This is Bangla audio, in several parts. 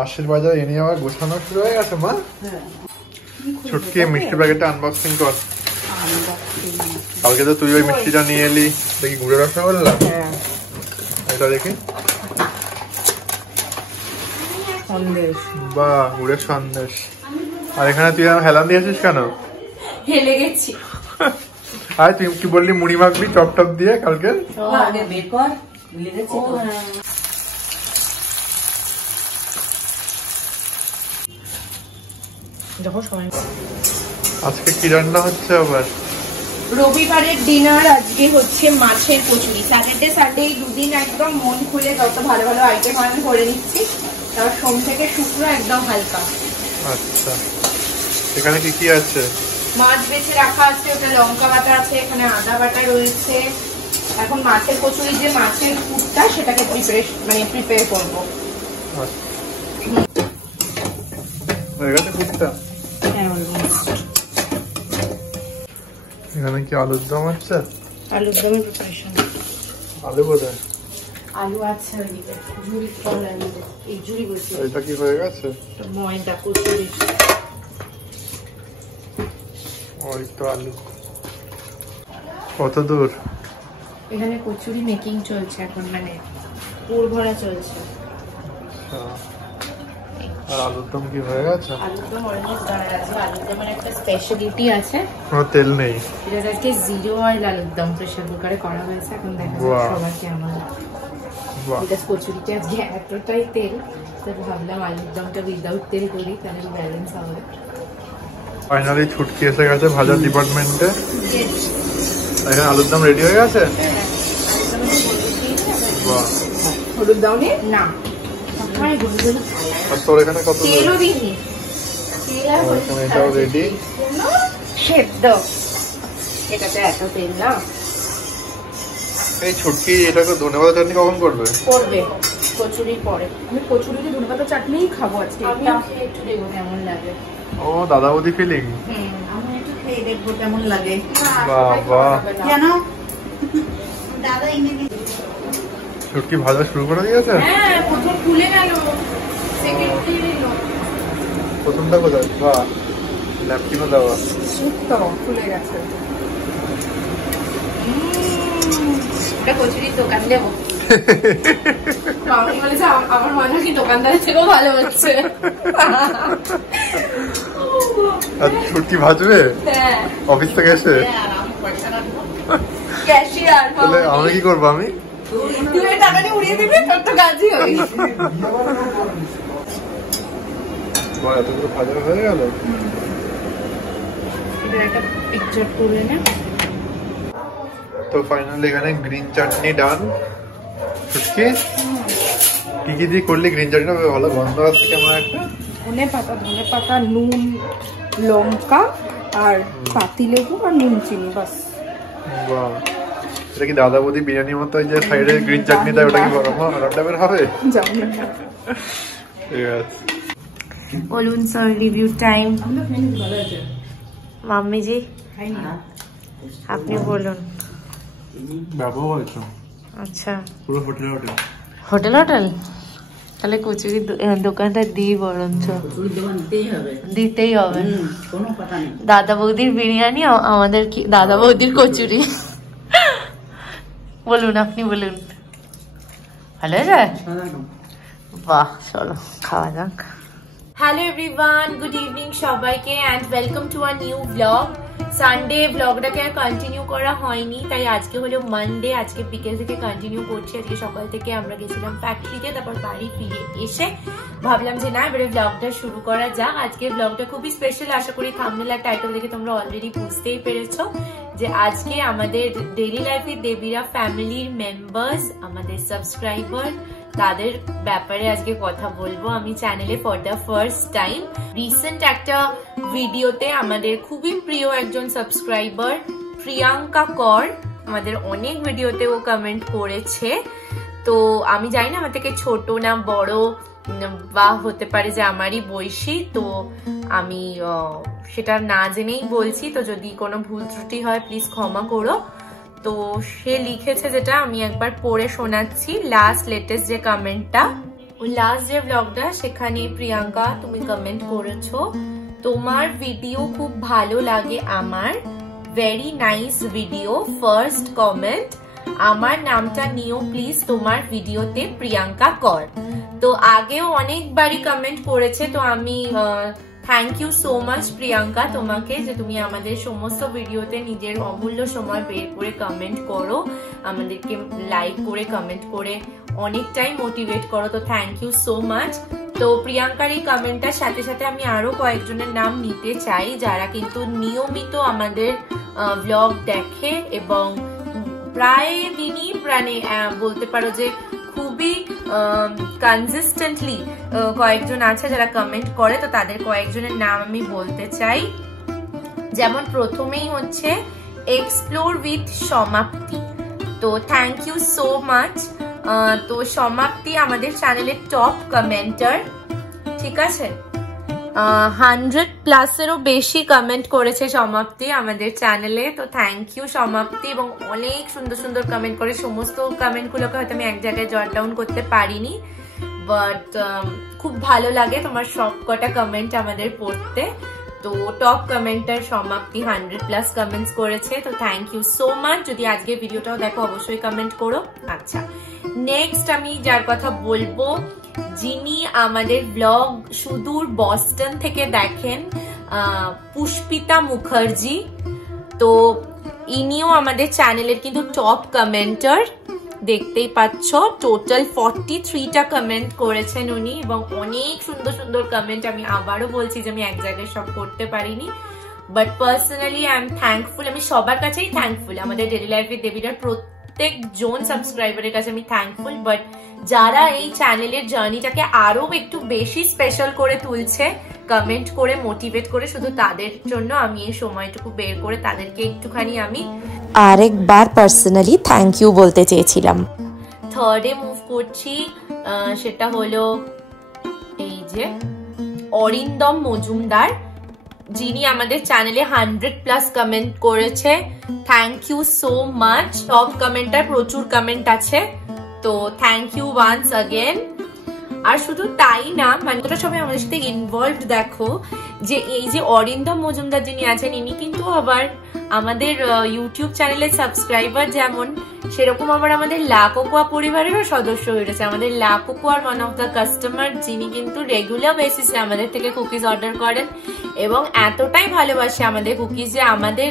মাসের বাজার এনে আবার গোছানো শুরু হয়ে গেছে মা। ছুটকি মিষ্টি প্যাকেটটা আনবক্সিং কর। কালকে তো তুই ওই মিষ্টিটা নিয়ে এলি, দেখি গুড়ের রসগোল্লা। এটা দেখি, বাহ গুড়ের সন্দেশ। আর এখানে তুই হেলান দিয়েছিস কেন? হেলে গেছি। আর তুই কি বললি মুড়ি মাখবি চপ টপ দিয়ে কালকে? আজকে কি রান্না হচ্ছে আবার? রবিবারের ডিনার আজকে হচ্ছে মাছের কচুরি। স্যাটারডে সানডে এই দুদিন একদম মন খুলে যত ভালো ভালো আইটেম আমি করে নিচ্ছি, তারপর সোম থেকে শুক্র একদম হালকা। আচ্ছা, এখানে কি কি আছে? মাছ বেছে রাখা আছে, ওটা লঙ্কা বাটা আছে, এখানে আদা বাটা রয়েছে। এখন মাছের কচুরি যে মাছের পুরটা সেটাকে প্রিপেয়ার করবো। এখানে কি আলুর দম আছে? আলুর দমের প্রিপারেশন। আলু বোধহয় আলু আছে ওইদিকে, ঝুড়ি কলা এই ঝুড়ি বসে। এটা কি হয়ে গেছে? ময়দা কচুরি। ওই তো আলু। কত দূর? এখানে কচুরি মেকিং চলছে এখন, মানে পুর ভরা চলছে। আর আলুর দম কি হয়ে গেছে? আলুর দম অলমোস্ট হয়ে গেছে। আলুর দমের একটা স্পেশালিটি আছে, কোনো তেল নেই। এটা আজকে জিরো অয়েল আলুর দম প্রেসার কুকারে করা হয়েছে। এখন দেখা যাচ্ছে সবার কেমন। বিকজ কচুরিটা আজকে এতটাই তেল, তো ভাবলাম আলুর দমটা উইদাউট তেল করি, তাহলে ব্যালেন্স হবে। ফাইনালি ছুটকি এসে গেছে ভাজার ডিপার্টমেন্টে। এখানে আলুর দম রেডি হয়ে গেছে। হলুদ দাও না, তোর এখানে কত? তেলও দিইনি। এটাও রেডি সেদ্ধ, এটাতে এত তেল না। এই ছুটকি এটাকে ধনেপাতা চাটনি কখন করবে? করবে কচুরির পরে। আমি কচুরিতে ধনেপাতা চাটনিই খাবো আজকে। একটু দেখবো কেমন লাগে। ও দাদা বৌদি ফিলিং। আমি একটু খেয়ে দেখবো কেমন লাগে। বাবা কেন দাদা এনে ছুটকি ভাজা শুরু করে দিয়েছে? হ্যাঁ, প্রথম খুলে গেল, সেকেন্ড দিয়ে দিল। প্রথমটা কোথায়? বাহ, ল্যাপকিনও দেওয়া। তো খুলে গেছে। এটা কচুরির দোকান দেবো। মামি বলেছে আমার মনে হয় কি দোকানদারের থেকেও ভালো হচ্ছে। আর ছুটকি ভাজবে অফিস থেকে এসে? ক্যাশিয়ার। তাহলে আমি কি করবো? আমি তুই টাকা নিয়ে উড়িয়ে দিবি, তোর তো কাজই হবে। এতগুলো ভাজা হয়ে গেল। একটা পিকচার তুলে নে। তো ফাইনালি এখানে গ্রিন চাটনি ডান। ছুটকি কি কি দিয়ে করলি গ্রিন চাটনিটা? ভালো গন্ধ আসছে কেমন একটা। ধনে পাতা, নুন, লঙ্কা আর পাতিলেবু আর নুন চিনি, বাস। বাহ, এটা কি দাদা বৌদি বিরিয়ানির মতো যে সাইডে গ্রিন চাটনি দেয়, ওটা কি গরম টাইপের হবে? জানি না। ঠিক আছে, বলুন স্যার, রিভিউ টাইম। মাম্মি জি আপনি বলুন। ব্যাপক হয়েছে। আচ্ছা, পুরো হোটেল হোটেল। Hotel hotel. তাহলে কচুরির দোকানটা দিই বরঞ্চ। দিতেই হবে। দাদা বৌদির বিরিয়ানি, আমাদের কি দাদা বৌদির কচুরি। বলুন, আপনি বলুন। ভালো আছে? বাহ, চলো খাওয়া যাক। হ্যালো এভরিওয়ান, গুড ইভিনিং সবাইকে and welcome to a new blog. Sunday ব্লগটাকে আর কন্টিনিউ করা হয়নি, তাই আজকে হলো মানডে। আজকে বিকেল থেকে কন্টিনিউ করছি। আজকে সকাল থেকে আমরা গেছিলাম ফ্যাক্টরিতে, তারপর বাড়ি ফিরে এসে ভাবলাম যে না, এবারে ব্লগটা শুরু করা যাক। আজকের ব্লগটা খুবই স্পেশাল। আশা করি থাম্বনেল আর টাইটেল দেখে তোমরা অলরেডি বুঝতেই পেরেছো যে আজকে আমাদের ডেইলি লাইফে দেবীরা ফ্যামিলির মেম্বার্স, আমাদের সাবস্ক্রাইবার, তাদের ব্যাপারে আজকে কথা বলবো আমি চ্যানেলে for the first time. Recent একটা ভিডিওতে আমাদের খুবই প্রিয় একজন সাবস্ক্রাইবার প্রিয়াঙ্কা কর আমাদের অনেক ভিডিওতে ও কমেন্ট করেছে। তো আমি জানি না আমার থেকে ছোট না বড়, বা হতে পারে যে আমারই বয়সী, তো আমি সেটা না জেনেই বলছি। তো যদি কোনো ভুল ত্রুটি হয় প্লিজ ক্ষমা করো। তো সে লিখেছে যেটা আমি একবার পড়ে শোনাচ্ছি, লাস্ট লেটেস্ট যে কমেন্টটা। লাস্ট যে ব্লগটা সেখানে প্রিয়াঙ্কা তুমি কমেন্ট করেছো তোমার ভিডিও খুব ভালো লাগে আমার, very nice video, first comment, আমার নামটা নিও প্লিজ তোমার ভিডিওতে প্রিয়াঙ্কা কর। তো আগেও অনেকবারই কমেন্ট করেছে, তো আমি thank you so much Priyanka তোমাকে যে তুমি আমাদের সমস্ত ভিডিওতে নিজের অমূল্য সময় বের করে কমেন্ট করো, আমাদেরকে লাইক করে কমেন্ট করে অনেকটাই মোটিভেট করো। তো থ্যাংক ইউ সো মাচ। তো প্রিয়াঙ্কার এই কমেন্টটার সাথে সাথে আমি আরো কয়েকজনের নাম নিতে চাই যারা কিন্তু নিয়মিত আমাদের ব্লগ দেখে এবং প্রায় দিনই প্রাণে বলতে পারো যে খুবই কনসিস্টেন্টলি কয়েকজন আছে যারা কমেন্ট করে। তো তাদের কয়েকজনের নাম আমি বলতে চাই। যেমন প্রথমেই হচ্ছে এক্সপ্লোর উইথ সমাপ্তি। তো থ্যাংক ইউ সো মাচ। তো সমাপ্তি আমাদের চ্যানেলের টপ কমেন্টার, ঠিক আছে, 100+ বেশি কমেন্ট করেছে সমাপ্তি আমাদের চ্যানেলে। তো থ্যাংক ইউ সমাপ্তি, এবং অনেক সুন্দর সুন্দর কমেন্ট করে। সমস্ত কমেন্ট গুলোকে হয়তো আমি এক জায়গায় জট ডাউন করতে পারিনি, বাট খুব ভালো লাগে তোমার সব কটা কমেন্ট আমাদের পড়তে। তো টপ কমেন্টার সমাপ্তি 100+ কমেন্টস করেছে। তো থ্যাংক ইউ সো মাচ। যদি আজকে ভিডিওটাও দেখো অবশ্যই কমেন্ট করো। আচ্ছা, নেক্সট আমি যার কথা বলবো, যিনি আমাদের ব্লগ সুদূর বস্টন থেকে দেখেন, পুষ্পিতা মুখার্জি। তো ইনিও আমাদের চ্যানেলের কিন্তু টপ কমেন্টার, দেখতেই পাচ্ছ। টোটাল 43টা কমেন্ট করেছেন উনি, এবং অনেক সুন্দর সুন্দর কমেন্ট। আমি আবারও বলছি যে আমি এক জায়গায় সব করতে পারিনি, but personally I am thankful. আমি সবার কাছেই থ্যাঙ্কফুল, আমাদের ডেইলি লাইফ উইথ দেবিটার প্রত্যেকজন সাবস্ক্রাইবারের কাছে আমি থ্যাঙ্কফুল। বাট যারা এই চ্যানেলের জার্নিটাকে আরো একটু বেশি স্পেশাল করে তুলছে কমেন্ট করে, মোটিভেট করে, শুধু তাদের জন্য আমি এই সময়টুকু বের করে তাদেরকে একটুখানি আমি আরেকবার পার্সোনালি থ্যাংক ইউ বলতে চেয়েছিলাম। থার্ডে মুভ করছি, সেটা হলো এই যে অরিন্দম মজুমদার, যিনি আমাদের চ্যানেলে 100+ কমেন্ট করেছে। Thank you so much. Top commenter, প্রচুর কমেন্ট আছে, তো থ্যাংক ইউ ওয়ান্স অগেন। আর শুধু তাই না, মানে তোরা সবাই আমাদের সাথে ইনভলভড। দেখো যে এই যে অরিন্দম মজুমদার যিনি আছেন, ইনি কিন্তু আবার আমাদের ইউটিউব চ্যানেলের সাবস্ক্রাইবার, যেমন সেরকম আবার আমাদের লা কোকোয়া পরিবারেরও সদস্য হয়ে গেছে। আমাদের লা কোকোয়ার ওয়ান অফ দ্য কাস্টমার, যিনি কিন্তু রেগুলার বেসিসে আমাদের থেকে কুকিজ অর্ডার করেন এবং এতটাই ভালোবাসে আমাদের কুকিজ যে আমাদের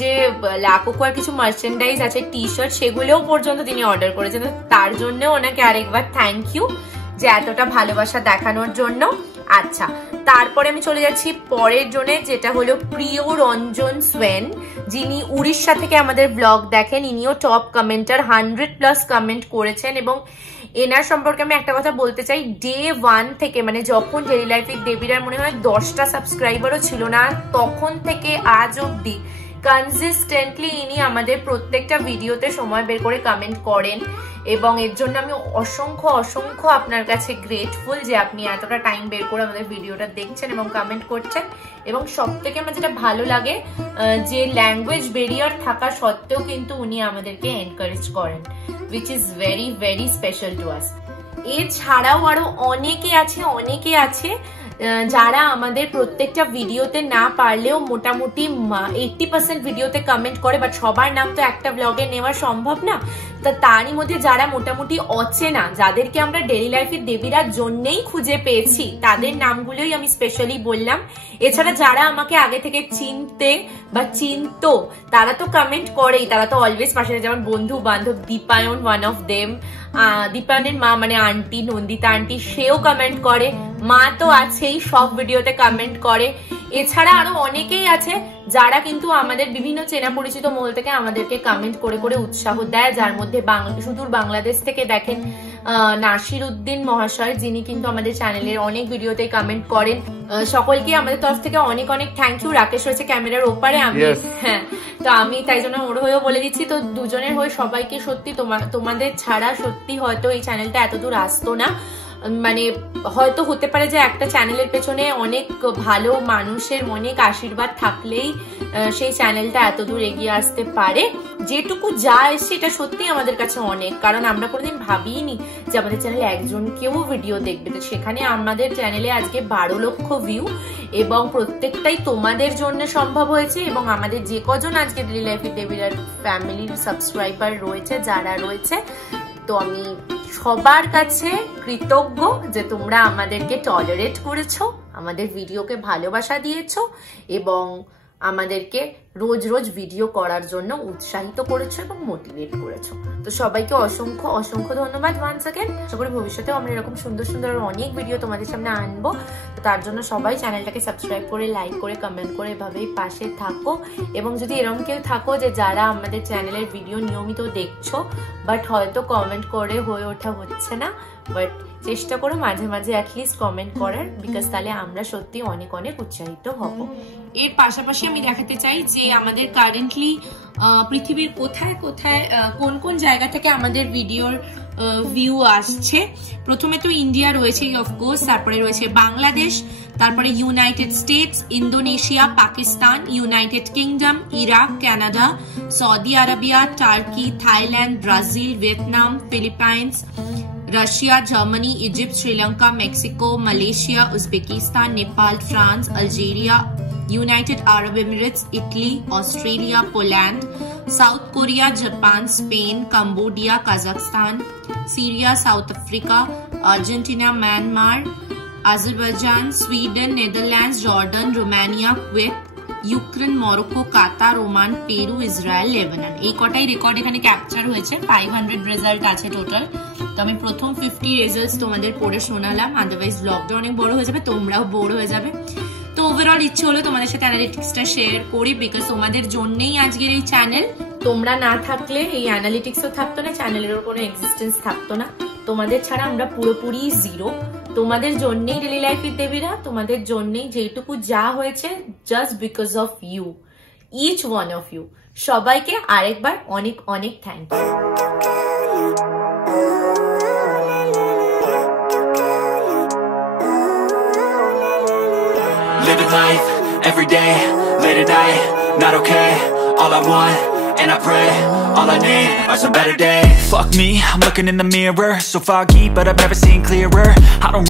যে লা কোকোয়ার কিছু মার্চেন্ডাইজ আছে, টি শার্ট, সেগুলোও পর্যন্ত তিনি অর্ডার করেছেন। তার জন্য ওনাকে আরেকবার থ্যাংক ইউ যে এতটা ভালোবাসা দেখানোর জন্য। আচ্ছা, তারপরে আমি চলে যাচ্ছি পরের জনে, যেটা হলো প্রিয় রঞ্জন সোয়েন, যিনি উড়িষ্যা থেকে আমাদের ব্লগ দেখেন। ইনিও টপ কমেন্টার, 100+ কমেন্ট করেছেন। এবং এনার সম্পর্কে আমি একটা কথা বলতে চাই, ডে 1 থেকে, মানে যখন ডেইলি লাইফ উইথ দেবিরার মনে হয় 10টা সাবস্ক্রাইবারও ছিল না, তখন থেকে আজ অব্দি কনসিস্টেন্টলি ইনি আমাদের প্রত্যেকটা ভিডিওতে সময় বের করে কমেন্ট করেন। এবং এর জন্য আমি অসংখ্য অসংখ্য আপনার কাছে গ্রেটফুল যে আপনি এতটা টাইম বের করে আমাদের ভিডিওটা দেখছেন এবং কমেন্ট করছেন। এবং সব থেকে আমার যেটা ভালো লাগে, যে ল্যাঙ্গুয়েজ ব্যারিয়ার থাকা সত্ত্বেও কিন্তু উনি আমাদেরকে এনকারেজ করেন, which is very very special to us. এছাড়াও আরো অনেকে আছে যারা আমাদের প্রত্যেকটা ভিডিওতে না পারলেও মোটামুটি 80% ভিডিওতে কমেন্ট করে, বাট সবার নাম তো একটা ব্লগে নেওয়া সম্ভব না। তা তারই মধ্যে যারা মোটামুটি অচেনা, যাদেরকে আমরা ডেইলি লাইফে দেবিরার জন্যই খুঁজে পেয়েছি, তাদের নামগুলোই আমি স্পেশালি বললাম। এছাড়া যারা আমাকে আগে থেকে চিনতে বা চিনতো, তারা তো কমেন্ট করেই, তারা তো অলওয়েজ পাশে, যেমন বন্ধু বান্ধব, দীপায়ন ওয়ান অফ দেম, দীপায়নের মা মানে আন্টি, নন্দিতা আন্টি, সেও কমেন্ট করে। মা তো আছেই, সব ভিডিওতে কমেন্ট করে। এছাড়া আরো অনেকেই আছে যারা কিন্তু আমাদের বিভিন্ন চেনা পরিচিত মহল থেকে আমাদেরকে কমেন্ট করে করে উৎসাহ দেয়, যার মধ্যে সুদূর বাংলাদেশ থেকে দেখেন নাসির উদ্দিন মহাশয়, যিনি কিন্তু আমাদের চ্যানেলের অনেক ভিডিওতে কমেন্ট করেন। সকলকে আমাদের তরফ থেকে অনেক অনেক থ্যাংক ইউ। রাকেশ রয়েছে ক্যামেরার ওপারে, আমি হ্যাঁ, তো আমি তাই জন্য ওর হয়েও বলে দিচ্ছি। তো দুজনের হয়ে সবাইকে সত্যি তোমাদের ছাড়া সত্যি হয়তো এই চ্যানেলটা এত দূর আসতো না। মানে হয়তো হতে পারে যে একটা চ্যানেলের পেছনে অনেক ভালো মানুষের অনেক আশীর্বাদ থাকলেই সেই চ্যানেলটা এত দূর এগিয়ে আসতে পারে। যেটুকু যা এসছে এটা সত্যি আমাদের কাছে অনেক, কারণ আমরা কোনোদিন ভাবিনি যে আমাদের চ্যানেলে একজন কেউ ভিডিও দেখবে। তো সেখানে আমাদের চ্যানেলে আজকে 12 লক্ষ ভিউ, এবং প্রত্যেকটাই তোমাদের জন্য সম্ভব হয়েছে। এবং আমাদের যে কজন আজকে ডেইলি লাইফ উইথ দেবিরার ফ্যামিলির সাবস্ক্রাইবার রয়েছে, যারা রয়েছে, তো আমি সবার কাছে কৃতজ্ঞ যে তোমরা আমাদেরকে টলারেট করেছো, আমাদের ভিডিওকে ভালোবাসা দিয়েছো এবং আমাদেরকে রোজ রোজ ভিডিও করার জন্য উৎসাহিত করেছো এবং মোটিভেট করেছো। তো সবাইকে অসংখ্য অসংখ্য ধন্যবাদ ওয়ান্স अगेन। আশা করি ভবিষ্যতেও আমরা এরকম সুন্দর সুন্দর অনেক ভিডিও তোমাদের সামনে আনবো। তো তার জন্য সবাই চ্যানেলটাকে সাবস্ক্রাইব করে, লাইক করে, কমেন্ট করে এভাবেই পাশে থাকো। এবং যদি এরকম কেউ থাকো যে যারা আমাদের চ্যানেলের ভিডিও নিয়মিত দেখছো বাট হয়তো কমেন্ট করে হয়ে ওঠা হচ্ছে না, বাট চেষ্টা করো মাঝে মাঝে অ্যাটলিস্ট কমেন্ট করার, বিকজ তাহলে আমরা সত্যি অনেক অনেক উৎসাহিত হব। এর পাশাপাশি আমি দেখাতে চাই যে আমাদের কারেন্টলি পৃথিবীর কোথায় কোথায় কোন কোন জায়গা থেকে আমাদের ভিডিওর ভিউ আসছে। প্রথমে তো ইন্ডিয়া রয়েছে অফকোর্স, তারপরে রয়েছে বাংলাদেশ, তারপরে United states, Indonesia, Pakistan, United kingdom, Iraq, Canada, Saudi Arabia, turkey, Thailand, Brazil, Vietnam, Philippines, Russia, Germany, Egypt, Sri Lanka, Mexico, Malaysia, Uzbekistan, Nepal, France, Algeria, United Arab Emirates, Italy, Australia, Poland, South Korea, Japan, Spain, Cambodia, Kazakhstan, Syria, South Africa, Argentina, Myanmar, Azerbaijan, Sweden, Netherlands, Jordan, Romania, Kuwait, Ukraine, Morocco, Qatar, Oman, Peru, Israel, Lebanon. এই কটাই রেকর্ড এখানে ক্যাপচার হয়েছে। 500 রেজাল্ট আছে টোটাল। তো আমি প্রথম 50 রেজাল্টস তোমাদের পড়ে শোনালাম, আদারওয়াইজ ব্লগটা অনেক বড় হয়ে যাবে, তোমরাও বোর হয়ে যাবে। তো ওভারঅল ইচ্ছে হলো তোমাদের সাথে অ্যানালিটিক্সটা শেয়ার করি, বিকজ তোমাদের জন্যই আজকের এই চ্যানেল। তোমরা না থাকলে এই অ্যানালিটিক্সও থাকতো না, চ্যানেলেরও কোনো এক্সিস্টেন্স থাকতো না। তোমাদের ছাড়া আমরা পুরোপুরি জিরো। তোমাদের জন্যই ডেইলি লাইফ উইথ দেবিরা, তোমাদের জন্যই যেটুকু যা হয়েছে, just because of you, each one of you. সবাইকে আরেকবার অনেক অনেক thank you. Living life, every day, late at night, not okay. All I want, and I pray, all I need are some better days. Fuck me, I'm looking in the mirror, so foggy, but I've never seen clearer. I don't